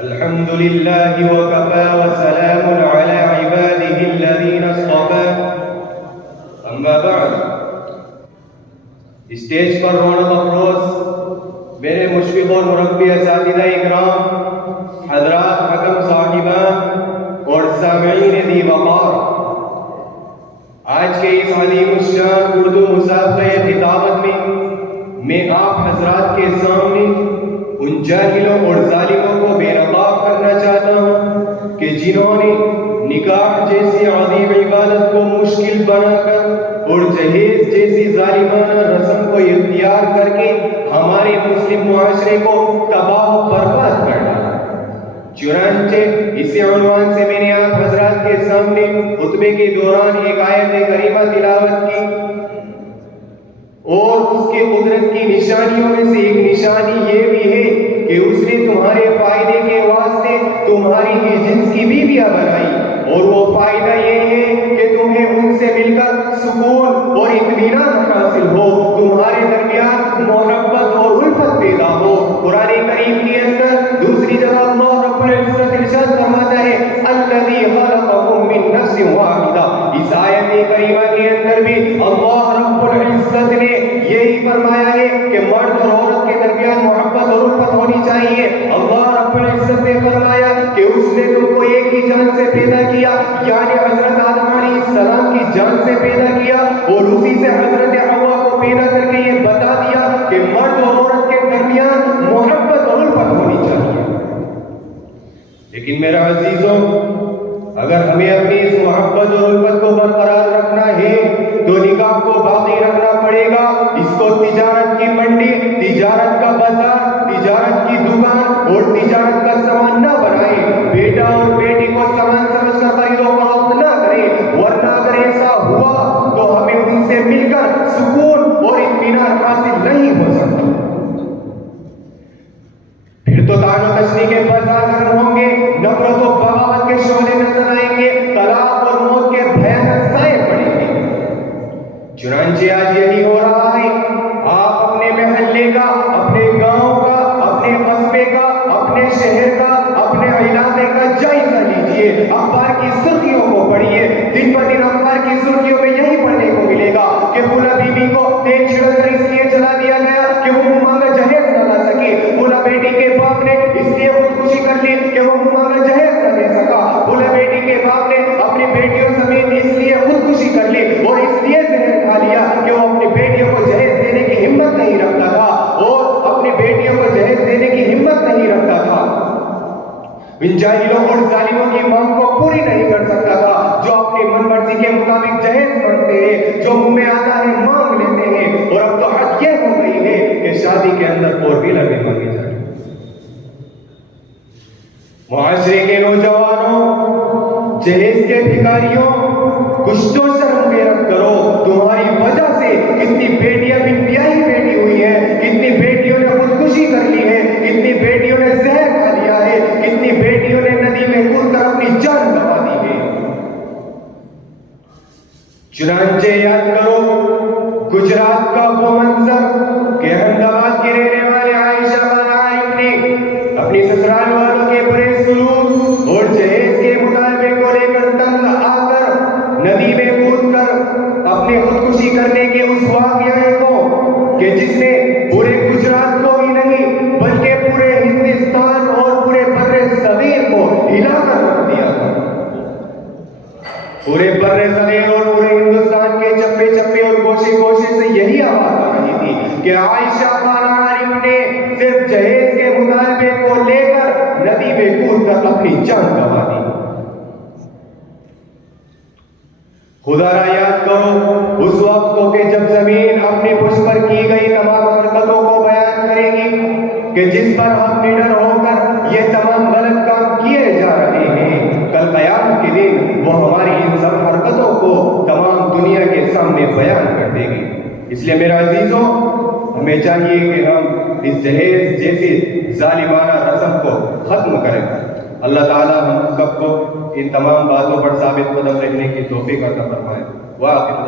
الحمد لله وكفى وسلام على عباده الذين اصطفى اما بعد. اسٹیج پر رونق افروز میرے مشفق اور مربی اساتذہ اکرام، حضرات حکم صاحبان اور سامعین ذی وقار، آج کے اس عظیم الشان اردو مسابقہ خطابت میں آپ حضرات کے سامنے ان جاہلوں اور ظالموں کو بے نقاب کرنا چاہتا ہوں کہ جنہوں نے نکاح جیسی عظیم عبادت کو مشکل بنا کر اور جہیز جیسی ظالمانہ رسم کو اختیار کر کے ہمارے مسلم معاشرے کو تباہ و برباد کر ڈالا. چنانچہ اسی عنوان سے میں نے آپ حضرات کے سامنے خطبے کے دوران ایک آیت کریمہ تلاوت کی، اور اس کے قدرت کی نشانیوں میں سے ایک نشانی یہ بھی ہے کہ اس نے تمہارے فائدے کے واسطے تمہاری ہی جنس کی بیویاں بنائی، اور وہ فائدہ یہ ہے کہ تمہیں ان سے مل کر سکون اور اطمینان حاصل ہو، تمہارے درمیان محبت اور الفت پیدا ہو. قرآن کریم کے اندر دوسری جگہ اللہ رب العزت ارشاد فرماتا ہے الذی خلقکم من نفس واحدہ. اس آیت کریمہ کے اندر بھی اللہ رب العزت نے یہی فرمایا ہے کہ مرد اور عورت کے درمیان محبت اور الفت ہونی چاہیے. اللہ رب العزت نے فرمایا کہ اس نے تم کو ایک ہی جان سے پیدا کیا، یعنی حضرت آدم علیہ السلام کی جان سے پیدا کیا، اور اسی سے حضرت حوا کو پیدا کر کے یہ بتا دیا کہ مرد اور عورت کے درمیان محبت اور الفت ہونی چاہیے. لیکن میرا عزیزوں، اگر ہمیں اپنی اس محبت اور الفت کو برقرار رکھنا ہے تو نکاح کو باقی رکھنا پڑے گا. اس کو تجارت کی منڈی، تجارت کا بازار، تجارت کی دکان اور تجارت کا سامان نہ بنائیں. بیٹا اور بیٹی کو سامان سمجھ کر خرید و فروخت نہ کریں، ورنہ اگر ایسا ہوا تو ہمیں ان سے مل کر سکون اور اطمینان حاصل نہیں ہو سکتا. پھر تو دان و تشنی کے بازار گرم ہوں گے، نفرت و بغاوت کے شعلے نظر آئیں گے، طلاق اور موت کے بھیانک سائے پڑیں گے. چنانچہ آج یہی ہو رہا ہے. آپ اپنے محلے کا، اپنے گاؤں کا، اپنے قصبے کا، اپنے شہر کا، اپنے علاقے کا جائزہ لیجئے. اخبار کی سرخیوں کو پڑھیے. دن پر دن اخبار کی سرخیوں میں یہی پڑھنے کو ملے گا کہ فلاں بیوی کو تیل چھڑک کر اس لیے جلا دیا گیا کہ وہ منہ مانگا جہیز نہ لا سکی. فلاں بیٹی کے باپ نے اس لیے خودکشی کر لی کہ وہ منہ مانگا جہیز نہ دے سکا. فلاں بیٹی کے باپ نے اپنی بیٹیوں سمیت اس لیے خودکشی کر لی اور اس لیے زہر کھا لیا کہ وہ اپنی بیٹیوں کو جہیز دینے کی ہمت نہیں رکھتا تھا، اور اپنی بیٹیوں کو جہیز دینے کی ہمت نہیں رکھتا تھا. ان جاہلوں اور ظالموں کی مانگ کو پوری نہیں کر سکتا تھا جو اپنی من مرضی کے مطابق جہیز مانگتے ہیں، جو منہ میں آتا ہے مانگ لیتے ہیں. اور اب تو حد یہ ہو گئی ہے کہ شادی کے اندر 4 ویلر بھی مانگی جائے. معاشرے کے نوجوانوں، جہیز کے بھکاریوں، کچھ تو شرم غیرت کرو. تمہاری وجہ سے کتنی بیٹیاں بن بیاہی بیٹی ہوئی ہیں، کتنی بیٹیوں نے خودکشی کر لی ہے، کتنی بیٹیوں نے زہر کھا لیا ہے، کتنی بیٹیوں نے ندی میں کود کر اپنی جان گنوا دی ہے. چنانچہ یاد کرو گجرات کا وہ منظر کہ احمد آباد کی رہنے والے عائشہ بانو نے اپنی سسرال والوں کے برے سلوک اور جہیز کے مطالبے کو لے کر تنگ آ کر ندی میں کود کر اپنے خودکشی کرنے کے اس واقعے کو کہ جس نے پورے گجرات کو ہی نہیں بلکہ پورے ہندوستان اور پورے بر صغیر کو ہلا کر رکھ دیا تھا. پورے بر صغیر اور پورے ہندوستان کے چپے چپے اور گوشے گوشے سے یہی آواز آ رہی تھی کہ عائشہ بانو نے صرف جہیز کے مطالبے کو لے کر ندی میں کود کر اپنی جان گنوا دی. خدا را یاد کرو اس وقت کو کہ جب زمین اپنی پشت پر کی گئی تمام حرکتوں کو بیان کرے گی کہ جس پر ہم نڈر ہو کر یہ تمام غلط کام کیے جا رہے ہیں. کل قیامت کے دن وہ ہماری ان سب حرکتوں کو تمام دنیا کے سامنے بیان کر دے گی. اس لیے میرا عزیزوں، ہمیں چاہیے کہ ہم اس جہیز جیسی ظالمانہ رسم کو ختم کریں. اللہ تعالیٰ ہم سب کو ان تمام باتوں پر ثابت قدم رہنے کی توفیق عطا فرمائے. واقعہ